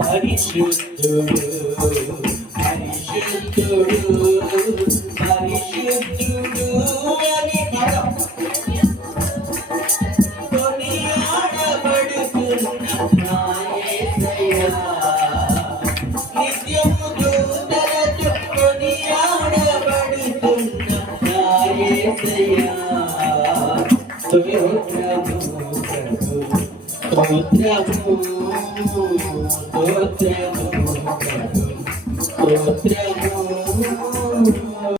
పరిశుద్ధుడు పరిశుద్ధుడు పరిశుద్ధుడు అని పదం కొనియాడబడుతున్న నా యేసయ్యా. నిత్యము దూతలతో కొనియాడబడుతున్న నా యేసయ్యా. స్తోత్రము ప్రభు, outro tempo, outro tempo, todo tempo.